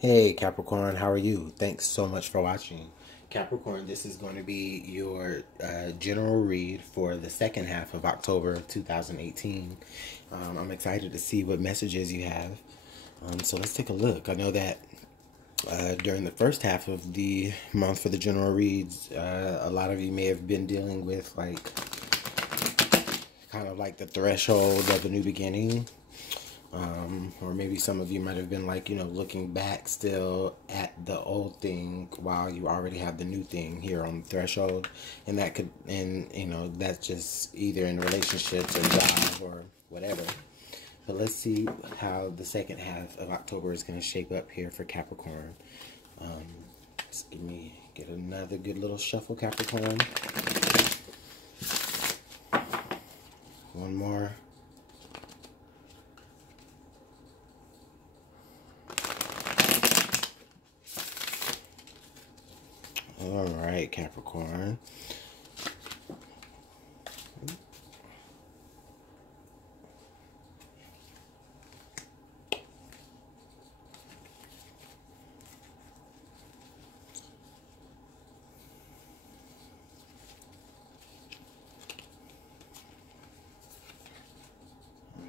Hey Capricorn, how are you? Thanks so much for watching. Capricorn, this is going to be your general read for the second half of October 2018. I'm excited to see what messages you have. So let's take a look. I know that during the first half of the month for the general reads, a lot of you may have been dealing with kind of like the threshold of a new beginning. Or maybe some of you might have been looking back still at the old thing while you already have the new thing here on the threshold. And that's just either in relationships or job or whatever. But let's see how the second half of October is going to shape up here for Capricorn. Just get another good little shuffle, Capricorn. One more. All right, Capricorn.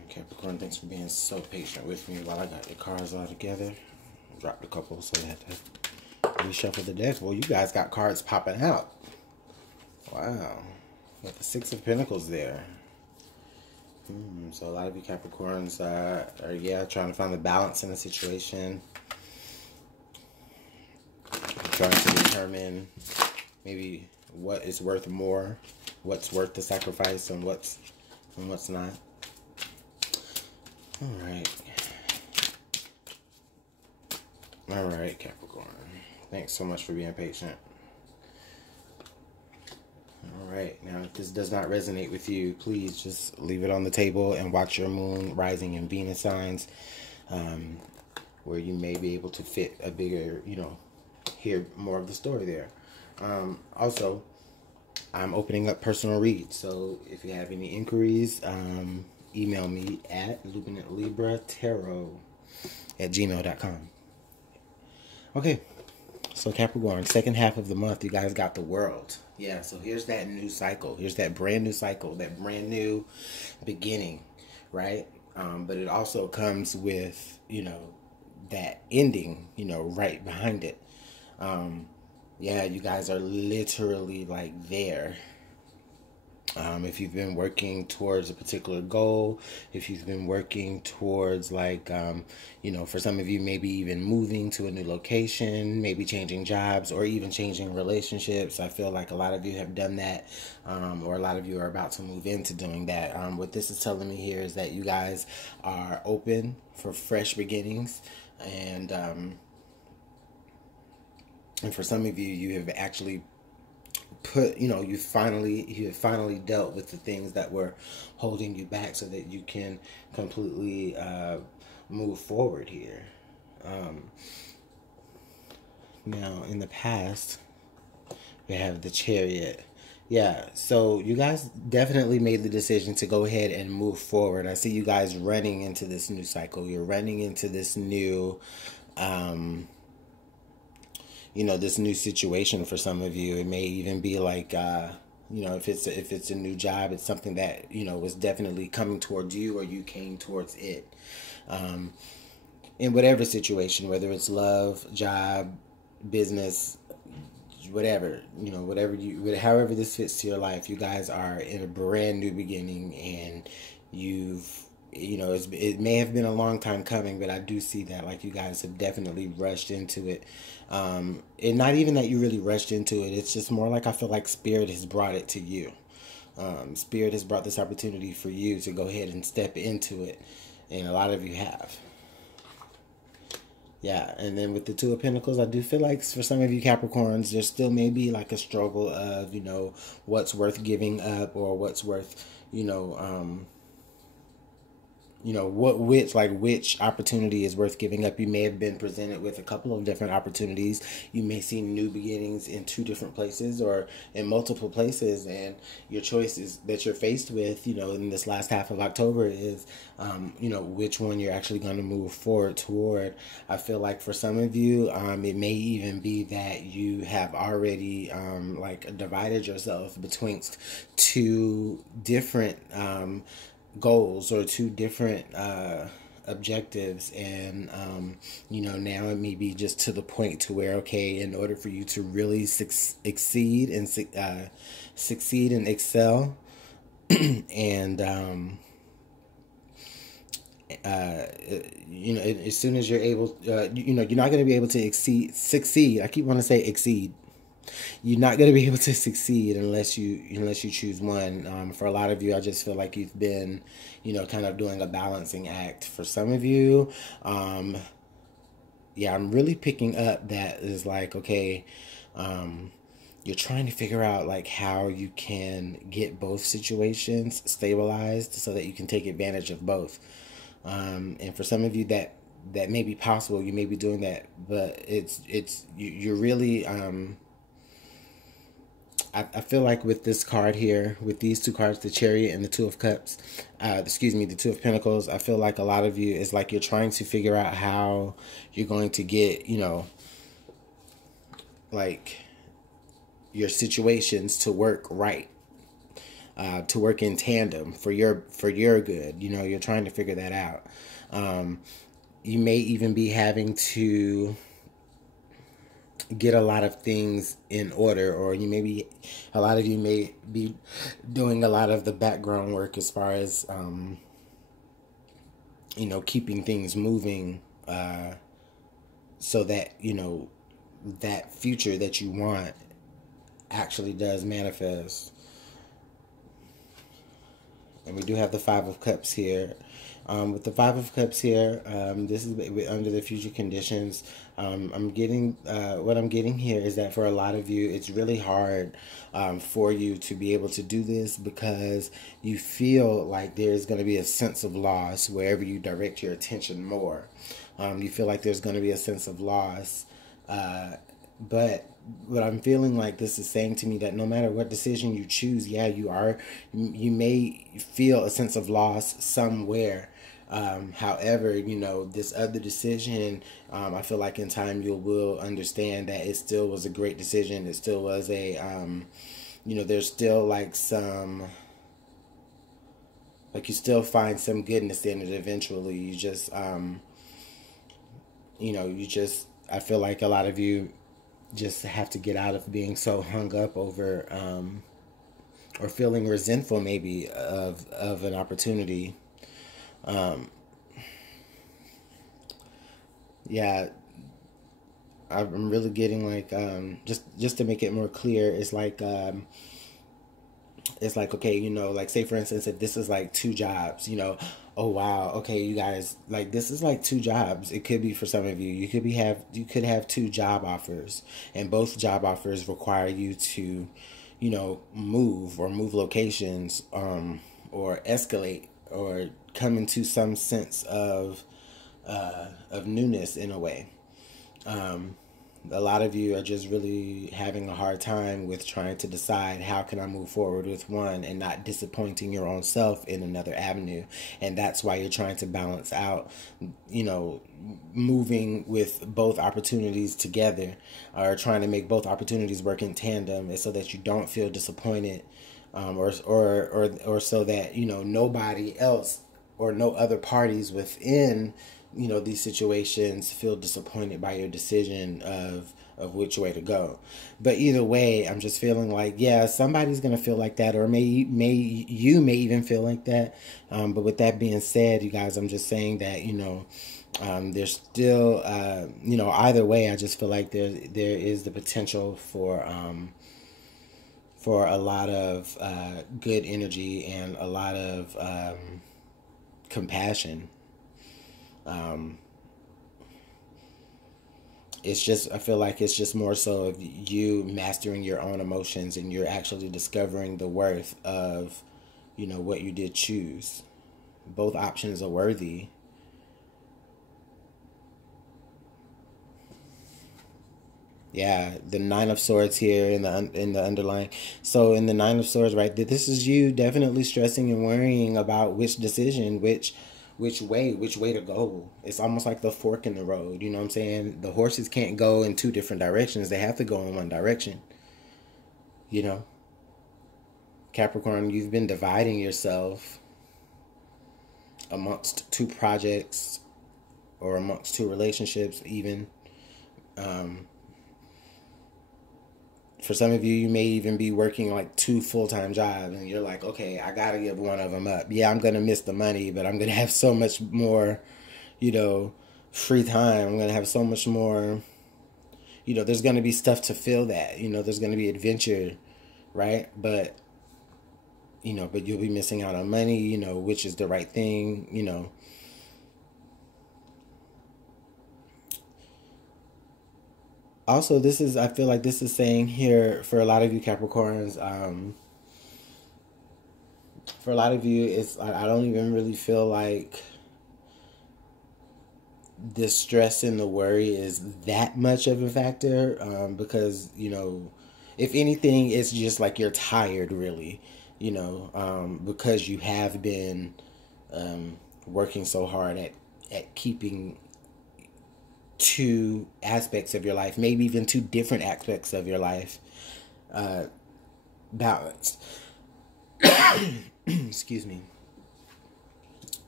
Capricorn, thanks for being so patient with me while I got the cards all together. Dropped a couple, so I had to reshuffle the deck. Well, you guys got cards popping out. Wow. Got the Six of Pentacles there. So a lot of you Capricorns are trying to find the balance in a situation. Trying to determine maybe what is worth more, what's worth the sacrifice, and what's not. All right, Capricorn. Thanks so much for being patient. All right, now if this does not resonate with you, please just leave it on the table and watch your moon, rising, and Venus signs, where you may be able to fit a bigger, hear more of the story there. Also, I'm opening up personal reads, so if you have any inquiries, email me at LuminantLibraTarot@gmail.com. Okay, so Capricorn, second half of the month, you guys got the World. Yeah, so here's that new cycle. Here's that brand new cycle, that brand new beginning, right? But it also comes with, that ending, right behind it. Yeah, you guys are literally there. If you've been working towards a particular goal, if you've been working towards for some of you, maybe even moving to a new location, maybe changing jobs or even changing relationships. I feel like a lot of you have done that, or a lot of you are about to move into doing that. What this is telling me here is that you guys are open for fresh beginnings, and for some of you, you have actually you have finally dealt with the things that were holding you back so that you can completely move forward here. Now in the past we have the Chariot. Yeah, so you guys definitely made the decision to go ahead and move forward. I see you guys running into this new cycle. You're running into this new this new situation for some of you. It may even be if it's a new job, it's something that, was definitely coming towards you or you came towards it. In whatever situation, whether it's love, job, business, whatever, however this fits to your life, you guys are in a brand new beginning, and it may have been a long time coming, but I do see that you guys have definitely rushed into it. And not even that you really rushed into it. It's just more I feel like Spirit has brought it to you. Spirit has brought this opportunity for you to go ahead and step into it. And a lot of you have. Yeah, and then with the Two of Pentacles, I do feel like for some of you Capricorns, there still may be a struggle of, what's worth giving up or what's worth, you know, which opportunity is worth giving up. You may have been presented with a couple of different opportunities. You may see new beginnings in two different places or in multiple places, and your choice is that you're faced with, you know, in this last half of October is, you know, which one you're actually going to move forward toward. I feel like for some of you, it may even be that you have already like divided yourself betwixt two different goals or two different objectives, and you know, now it may be just to the point to where, okay, in order for you to really succeed and excel and you know, as soon as you're able, you know, you're not going to be able to succeed. I keep wanting to say exceed. You're not going to be able to succeed unless you choose one. For a lot of you, I just feel like you've been, you know, kind of doing a balancing act. For some of you, yeah, I'm really picking up that is like, okay, you're trying to figure out like how you can get both situations stabilized so that you can take advantage of both. And for some of you, that may be possible. You may be doing that, but you're really I feel like with this card here, with these two cards, the Chariot and the Two of Cups, excuse me, the Two of Pentacles, I feel like a lot of you, it's like you're trying to figure out how you're going to get, you know, like your situations to work right, to work in tandem for your good. You know, you're trying to figure that out. You may even be having to get a lot of things in order, or a lot of you may be doing a lot of the background work as far as you know, keeping things moving, so that, you know, that future that you want actually does manifest. And we do have the Five of Cups here. With the Five of Cups here, this is under the future conditions. I'm getting, what I'm getting here is that for a lot of you, it's really hard for you to be able to do this because you feel like there's going to be a sense of loss wherever you direct your attention more. You feel like there's going to be a sense of loss. But what I'm feeling like this is saying to me that no matter what decision you choose, yeah, you may feel a sense of loss somewhere. However, you know, this other decision, I feel like in time you will understand that it still was a great decision. It still was a, you know, there's still like you still find some goodness in it eventually. You just, you know, I feel like a lot of you just have to get out of being so hung up over, or feeling resentful maybe of an opportunity. Yeah, I'm really getting like, just to make it more clear, it's like, okay, you know, like say for instance, if this is like two jobs, you know, oh wow, okay, you guys, like this is like two jobs. It could be for some of you. You could have two job offers, and both job offers require you to, you know, move locations, or escalate, or come into some sense of newness in a way. A lot of you are just really having a hard time with trying to decide how can I move forward with one and not disappointing your own self in another avenue. And that's why you're trying to balance out, you know, moving with both opportunities together, or trying to make both opportunities work in tandem, so that you don't feel disappointed, or so that, you know, nobody else or no other parties within, you know, these situations feel disappointed by your decision of which way to go. But either way, I'm just feeling like, yeah, somebody's gonna feel like that, or you may even feel like that. But with that being said, you guys, I'm just saying that, you know, there's still, you know, either way, I just feel like there is the potential for a lot of good energy and a lot of compassion. It's just, I feel like it's just more so of you mastering your own emotions, and you're actually discovering the worth of, you know, what you did choose. Both options are worthy. Yeah, the Nine of Swords here in the underlying. So in the Nine of Swords, right, this is you definitely stressing and worrying about which decision, which way to go. It's almost like the fork in the road. You know what I'm saying? The horses can't go in two different directions. They have to go in one direction. You know, Capricorn, you've been dividing yourself amongst two projects or amongst two relationships, even. For some of you, you may even be working like two full-time jobs, and you're like, okay, I gotta give one of them up. Yeah, I'm gonna miss the money, but I'm gonna have so much more, you know, free time. I'm gonna have so much more, you know, there's gonna be stuff to fill that. You know, there's gonna be adventure, right? But, you know, but you'll be missing out on money, you know, which is the right thing, you know. Also, I feel like this is saying here for a lot of you Capricorns, for a lot of you, I don't even really feel like the stress and the worry is that much of a factor, because, you know, if anything, it's just like you're tired, really, you know, because you have been working so hard at keeping two aspects of your life, maybe even two different aspects of your life, balanced. Excuse me.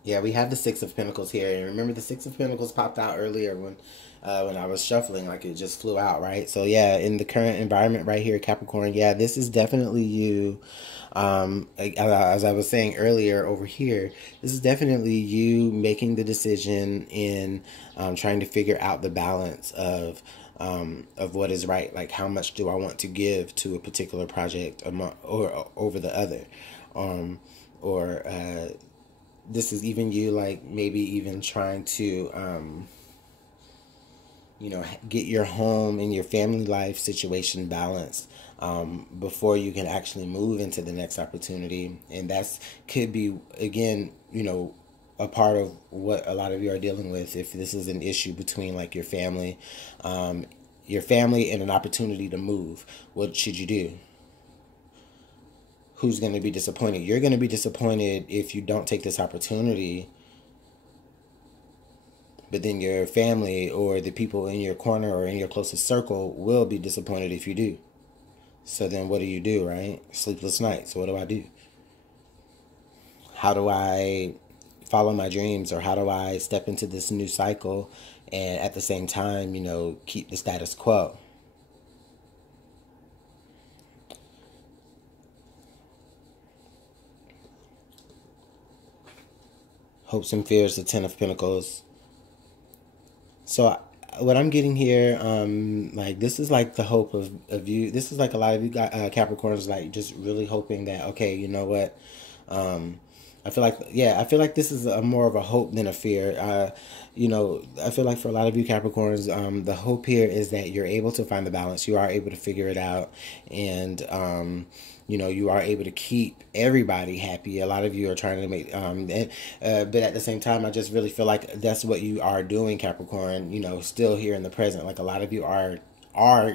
Yeah, we have the Six of Pentacles here, and remember the Six of Pentacles popped out earlier when I was shuffling, like it just flew out, right? So yeah, in the current environment right here, Capricorn, yeah, this is definitely you. As I was saying earlier over here, this is definitely you making the decision in trying to figure out the balance of what is right. Like, how much do I want to give to a particular project or over the other, or this is even you, like, maybe even trying to, you know, get your home and your family life situation balanced before you can actually move into the next opportunity. And that's could be, again, you know, a part of what a lot of you are dealing with. If this is an issue between, like, your family and an opportunity to move, what should you do? Who's going to be disappointed? You're going to be disappointed if you don't take this opportunity, but then your family or the people in your corner or in your closest circle will be disappointed if you do. So then what do you do, right? Sleepless nights. So what do I do? How do I follow my dreams, or how do I step into this new cycle and at the same time, you know, keep the status quo? Hopes and fears, the Ten of Pentacles. So what I'm getting here, like, this is like the hope of you. This is like a lot of you got Capricorns, like, just really hoping that, okay, you know what, I feel like this is more of a hope than a fear. You know, I feel like for a lot of you Capricorns, the hope here is that you're able to find the balance. You are able to figure it out, and you know, you are able to keep everybody happy. A lot of you are trying to make, but at the same time, I just really feel like that's what you are doing, Capricorn. You know, still here in the present. Like, a lot of you are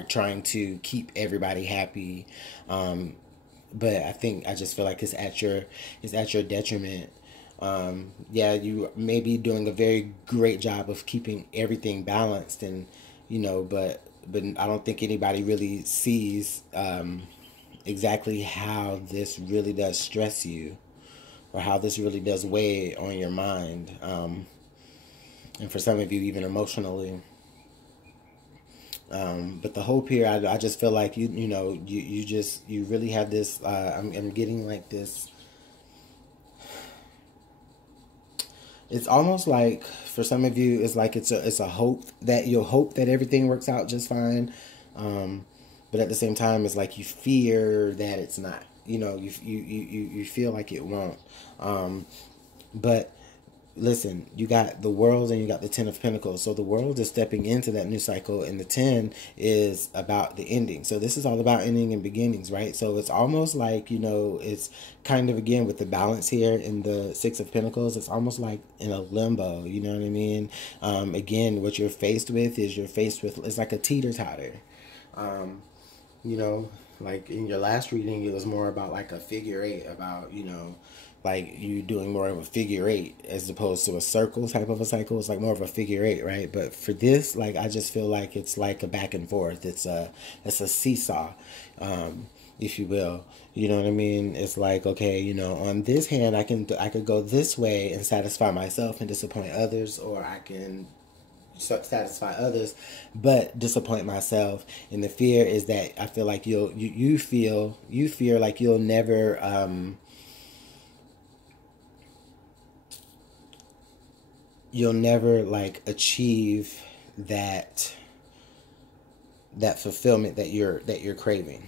trying to keep everybody happy, but I just feel like it's at your detriment. Yeah, you may be doing a very great job of keeping everything balanced, and, you know, but I don't think anybody really sees exactly how this really does stress you, or how this really does weigh on your mind, and for some of you even emotionally. But the hope here, I just feel like you know, you really have this. I'm getting like this. It's almost like for some of you, it's like it's a hope that you'll hope that everything works out just fine. But at the same time, it's like you fear that it's not. You know, you feel like it won't. But listen, you got the World and you got the Ten of Pentacles. So the World is stepping into that new cycle, and the Ten is about the ending. So this is all about ending and beginnings, right? So it's almost like, you know, it's kind of, again, with the balance here in the Six of Pentacles, it's almost like in a limbo, you know what I mean? Again, what you're faced with is it's like a teeter-totter. You know, like in your last reading, it was more about like a figure eight, about, you know, like you doing more of a figure eight as opposed to a circle type of a cycle. It's like more of a figure eight, right? But for this, like, I just feel like it's like a back and forth. It's a seesaw, if you will. You know what I mean? It's like, okay, you know, on this hand, I could go this way and satisfy myself and disappoint others, or I can satisfy others but disappoint myself. And the fear is that I feel like you fear like you'll never like achieve that fulfillment that you're craving.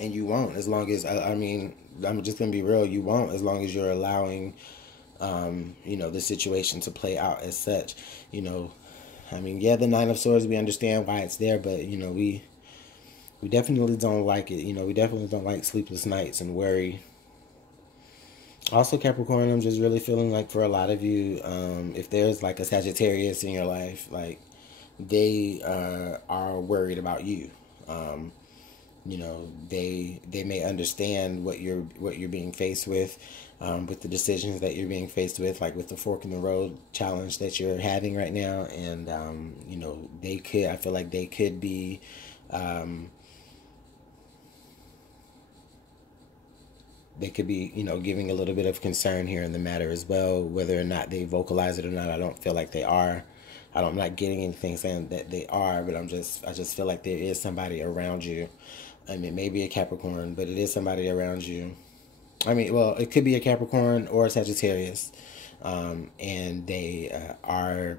And you won't, as long as I mean, I'm just gonna be real, you won't, as long as you're allowing you know, the situation to play out as such. You know, I mean, yeah, the Nine of Swords, we understand why it's there, but, you know, we definitely don't like it. You know, we definitely don't like sleepless nights and worry. Also, Capricorn, I'm just really feeling like for a lot of you, if there's like a Sagittarius in your life, like they are worried about you. You know, they may understand what you're being faced with the decisions that you're being faced with, like with the fork in the road challenge that you're having right now. And you know, I feel like they could be you know, giving a little bit of concern here in the matter as well. Whether or not they vocalize it or not, I don't feel like they are. I'm not getting anything saying that they are, but I just feel like there is somebody around you. I mean, maybe a Capricorn, but it is somebody around you. I mean, well, it could be a Capricorn or a Sagittarius, and they are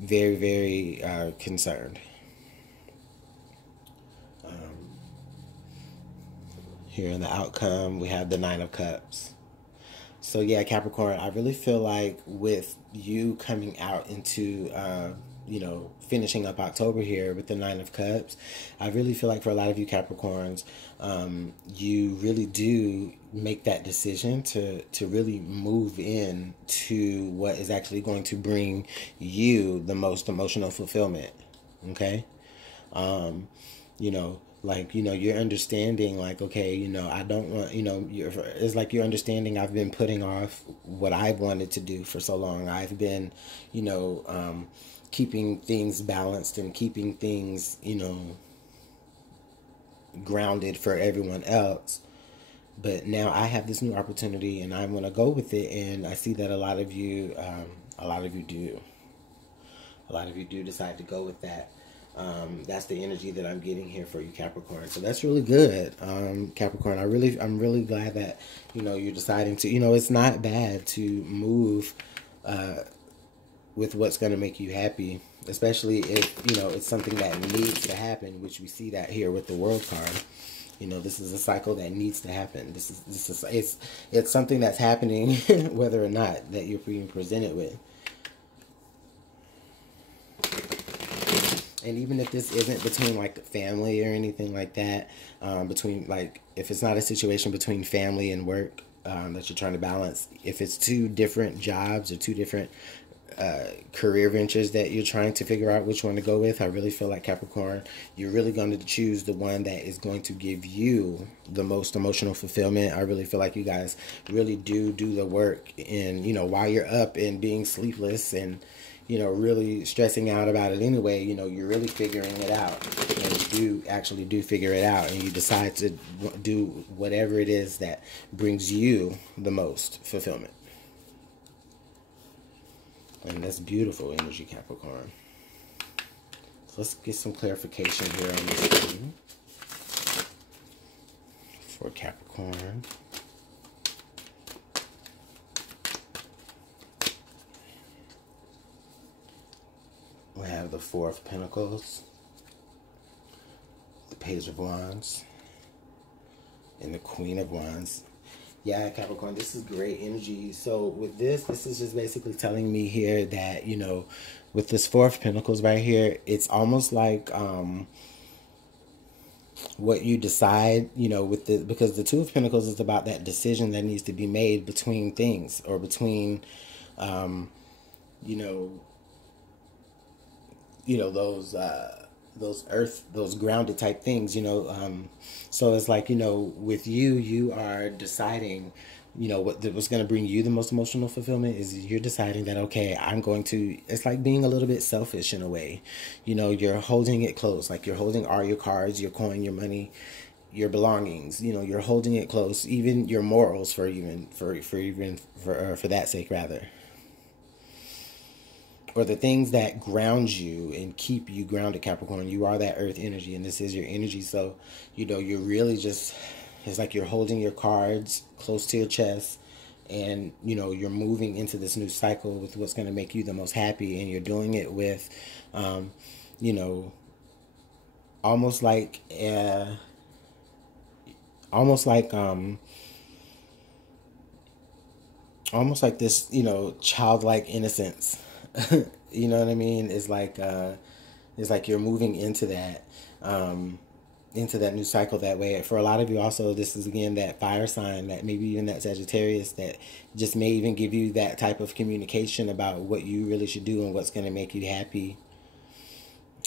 very, very concerned. Here in the outcome, we have the Nine of Cups. So yeah, Capricorn, I really feel like with you coming out into, you know, finishing up October here with the Nine of Cups, I really feel like for a lot of you Capricorns, you really do make that decision to really move in to what is actually going to bring you the most emotional fulfillment. Okay? You know, like, you know, you're understanding, like, okay, you know, I don't want, you know, it's like you're understanding I've been putting off what I've wanted to do for so long. I've been, you know, keeping things balanced and keeping things, you know, grounded for everyone else. But now I have this new opportunity and I'm going to go with it. And I see that a lot of you do. A lot of you do decide to go with that. That's the energy that I'm getting here for you, Capricorn. So that's really good, Capricorn. I'm really glad that, you know, you're deciding to, you know, it's not bad to move with what's going to make you happy, especially if, you know, it's something that needs to happen, which we see that here with the World card. You know, this is a cycle that needs to happen. It's something that's happening whether or not that you're being presented with. And even if this isn't between, like, family or anything like that, between, like, if it's not a situation between family and work that you're trying to balance, if it's two different jobs or two different career ventures that you're trying to figure out which one to go with, I really feel like, Capricorn, you're really going to choose the one that is going to give you the most emotional fulfillment. I really feel like you guys really do the work, and, you know, while you're up and being sleepless and, you know, really stressing out about it anyway, you know, you're really figuring it out, and you actually do figure it out, and you decide to do whatever it is that brings you the most fulfillment. And that's beautiful energy, Capricorn. So let's get some clarification here on this reading for Capricorn. We have the Four of Pentacles, the Page of Wands, and the Queen of Wands. Yeah, Capricorn, this is great energy. So with this is just basically telling me here that, you know, with this Four of Pentacles right here, it's almost like what you decide, you know, with the, because the Two of Pentacles is about that decision that needs to be made between things, or between, you know, those grounded type things, you know. So it's like, you know, with you are deciding, you know, what's going to bring you the most emotional fulfillment is you're deciding that, okay, I'm going to, it's like being a little bit selfish in a way. You know, you're holding it close, like you're holding all your cards, your coin, your money, your belongings, you know, you're holding it close, even your morals for that sake rather. Or the things that ground you and keep you grounded, Capricorn. You are that earth energy, and this is your energy. So, you know, you're really just, it's like you're holding your cards close to your chest, and, you know, you're moving into this new cycle with what's going to make you the most happy, and you're doing it with, you know, almost like this, you know, childlike innocence. You know what I mean? It's like you're moving into that new cycle that way. For a lot of you also, this is again that fire sign, that maybe even that Sagittarius, that just may even give you that type of communication about what you really should do and what's going to make you happy.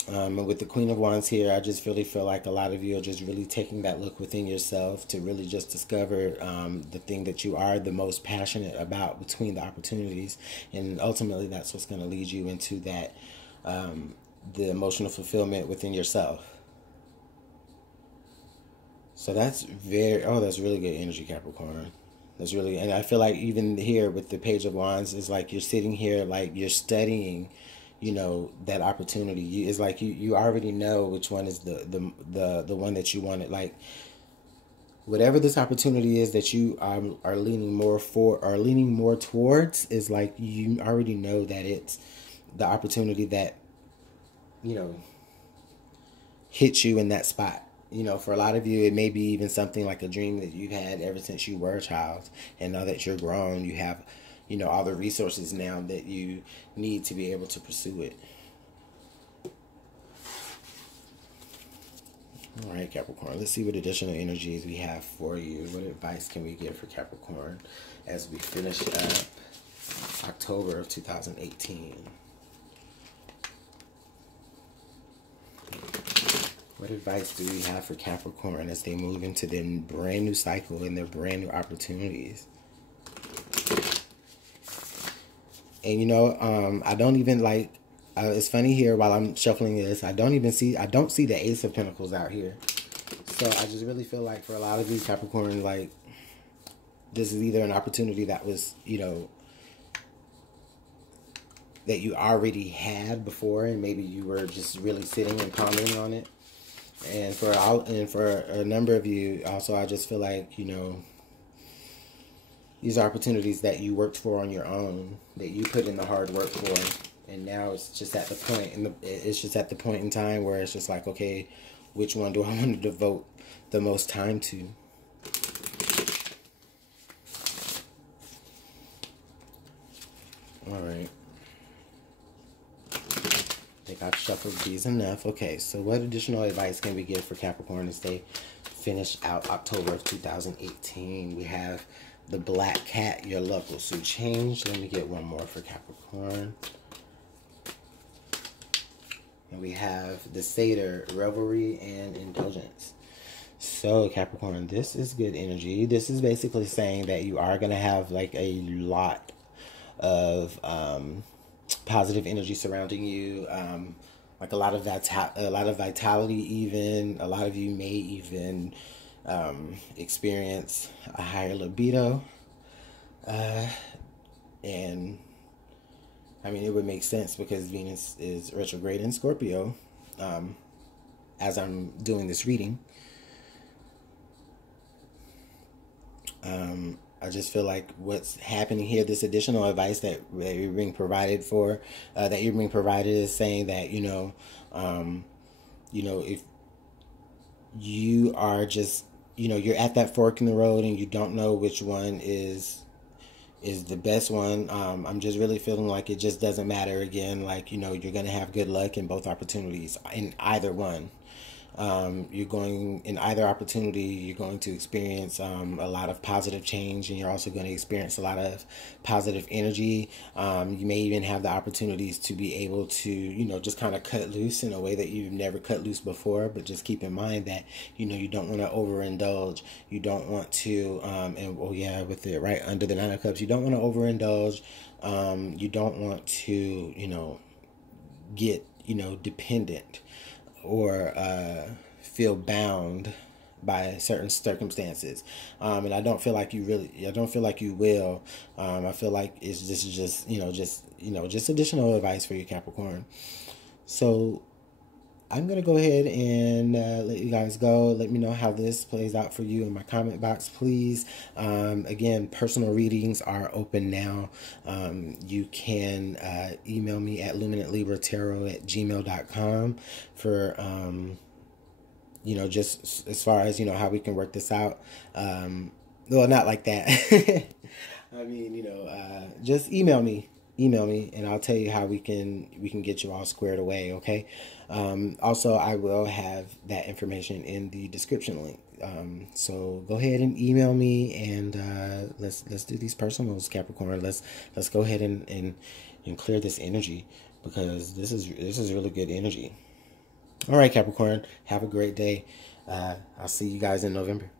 And with the Queen of Wands here, I just really feel like a lot of you are just really taking that look within yourself to really just discover the thing that you are the most passionate about between the opportunities. And ultimately, that's what's going to lead you into that, the emotional fulfillment within yourself. So that's that's really good energy, Capricorn. That's really, and I feel like even here with the Page of Wands, it's like you're sitting here, like you're studying, you know, that opportunity. It's like you already know which one is the one that you wanted. Like whatever this opportunity is that you are leaning more towards, is like you already know that it's the opportunity that, you know, hits you in that spot. You know, for a lot of you, it may be even something like a dream that you've had ever since you were a child. And now that you're grown, you have, you know, all the resources now that you need to be able to pursue it. All right, Capricorn. Let's see what additional energies we have for you. What advice can we give for Capricorn as we finish up October of 2018? What advice do we have for Capricorn as they move into their brand new cycle and their brand new opportunities? And, you know, I don't even like, it's funny here while I'm shuffling this, I don't see the Ace of Pentacles out here. So I just really feel like for a lot of you, Capricorn, like, this is either an opportunity that was, you know, that you already had before, and maybe you were just really sitting and pondering on it. And for a number of you, also, I just feel like, you know, these are opportunities that you worked for on your own, that you put in the hard work for, and now it's just at the point in time where it's just like, okay, which one do I want to devote the most time to? All right. I think I've shuffled these enough. Okay, so what additional advice can we give for Capricorn as they finish out October of 2018? We have the Black Cat, your luck will soon change. Let me get one more for Capricorn. And we have the Satyr, revelry and indulgence. So Capricorn, this is good energy. This is basically saying that you are going to have like a lot of positive energy surrounding you, like a lot of vitality. Even a lot of you may even experience a higher libido, and I mean, it would make sense because Venus is retrograde in Scorpio as I'm doing this reading. I just feel like what's happening here, this additional advice that you're being provided is saying that, you know, if you are just, you know, you're at that fork in the road and you don't know which one is the best one. I'm just really feeling like it just doesn't matter again. Like, you know, you're going to have good luck in both opportunities, in either one. You're going, in either opportunity, you're going to experience a lot of positive change, and you're also going to experience a lot of positive energy. You may even have the opportunities to be able to, you know, just kind of cut loose in a way that you've never cut loose before. But just keep in mind that, you know, you don't want to overindulge. You don't want to, and oh yeah, with it right under the Nine of Cups, you don't want to overindulge. You don't want to, you know, get, you know, dependent or feel bound by certain circumstances, and I don't feel like you will. I feel like this is just just additional advice for you, Capricorn. So I'm gonna go ahead and let you guys go. Let me know how this plays out for you in my comment box, please. Again, personal readings are open now. You can email me at LuminantLibraTarot@gmail.com for you know, just as far as, you know, how we can work this out. Well, not like that. I mean, you know, just email me, and I'll tell you how we can get you all squared away. Okay. Also, I will have that information in the description link. So go ahead and email me, and let's do these personals, Capricorn. Let's go ahead and clear this energy, because this is really good energy. All right, Capricorn, have a great day. I'll see you guys in November.